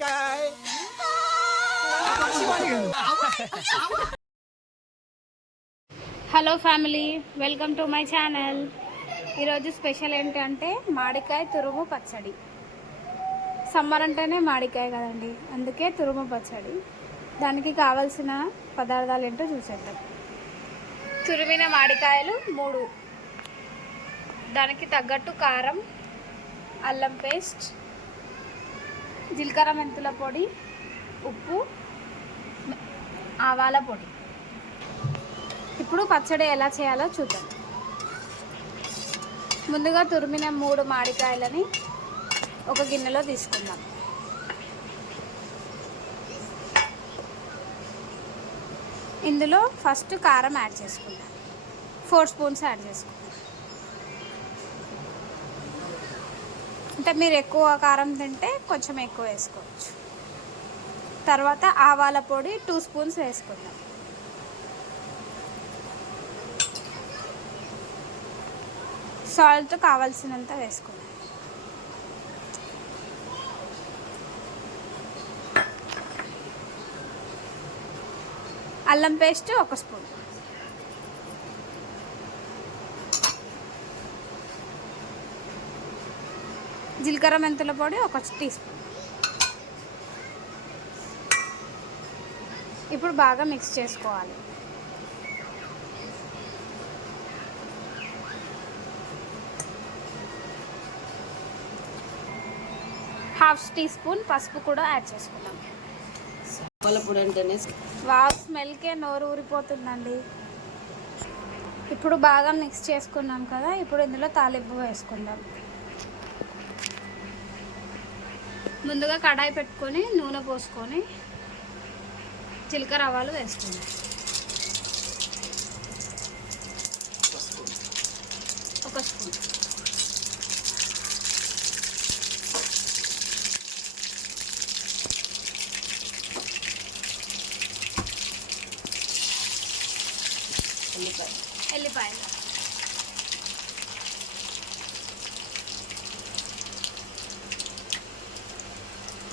మామిడికాయ. Hello family, welcome to my channel. ఈరోజు special ఏంటంటే మామిడికాయ తురుము పచ్చడి. సమ్మర్ అంటేనే మామిడికాయ కదండి, అందుకే తురుము పచ్చడి. దానికి కావాల్సిన పదార్థాలు ఏంటో చూసేద్దాం. తురిమిన మామిడికాయలు 3, దానికి తగ్గట్టు కారం, అల్లం పేస్ట్, జీలకర్ర మెంతుల పొడి, ఉప్పు, ఆవాల పొడి. ఇప్పుడు పచ్చడి ఎలా చేయాలో చూద్దాం. ముందుగా తురిమిన 3 మామిడికాయలని ఒక గిన్నెలో తీసుకుందాం. ఇందులో ఫస్ట్ కారం యాడ్ చేసుకుందాం. 4 స్పూన్స్ యాడ్ చేసుకుందాం. అంటే మీరు ఎక్కువ కారం తింటే కొంచెం ఎక్కువ వేసుకోవచ్చు. తర్వాత ఆవాల పొడి 2 స్పూన్స్ వేసుకుందాం. సాల్ట్ కావాల్సినంత వేసుకుందాం. అల్లం పేస్ట్ 1 స్పూన్, జీలకర్ర మెంతుల పొడి 1 టీ స్పూన్. ఇప్పుడు బాగా మిక్స్ చేసుకోవాలి. హాఫ్ టీ స్పూన్ పసుపు కూడా యాడ్ చేసుకుందాం. వావ్, స్మెల్కే నోరు ఊరిపోతుందండి. ఇప్పుడు బాగా మిక్స్ చేసుకున్నాం కదా, ఇప్పుడు ఇందులో తాలింపు వేసుకుందాం. ముందుగా కడాయి పెట్టుకొని నూనె పోసుకొని జీలకర్ర ఆవాలు వేసుకుందాం. 1 స్పూన్. ఎల్లిపాయలు.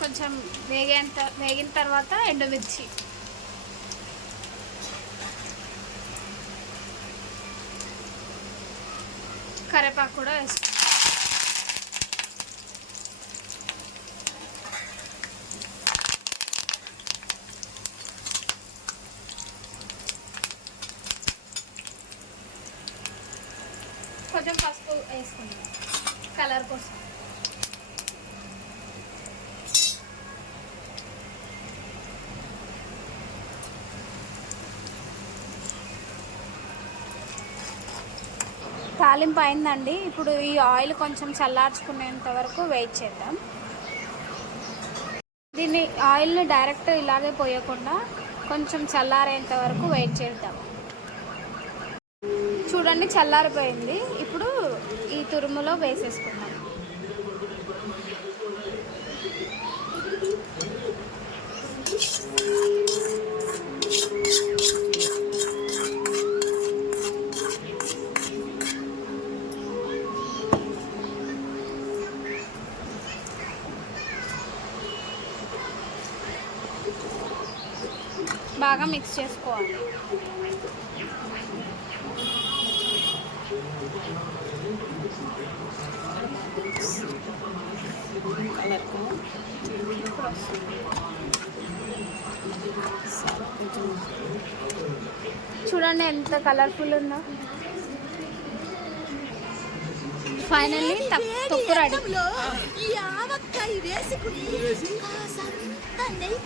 కొంచెం వేగిన తర్వాత ఎండుమిర్చి, కరివేపాకు కూడా వేసుకుంటాం. కొంచెం పసుపు వేసుకుందాం కలర్ కోసం. తాలింపు అయిందండి. ఇప్పుడు ఈ ఆయిల్ కొంచెం చల్లార్చుకునేంత వరకు వెయిట్ చేద్దాం. దీన్ని ఆయిల్ని డైరెక్ట్ ఇలాగే పోయకుండా కొంచెం చల్లారేంత వరకు వెయిట్ చేద్దాం. చూడండి, చల్లారిపోయింది. ఇప్పుడు ఈ తురుములో వేసేసుకుందాం. బాగా మిక్స్ చేసుకోవాలి. చూడండి ఎంత కలర్ఫుల్ ఉందో. ఫైనల్లీ తొక్కు రెడీ.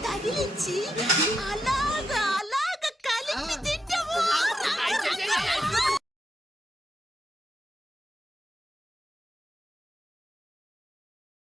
తగిలించి అలాగా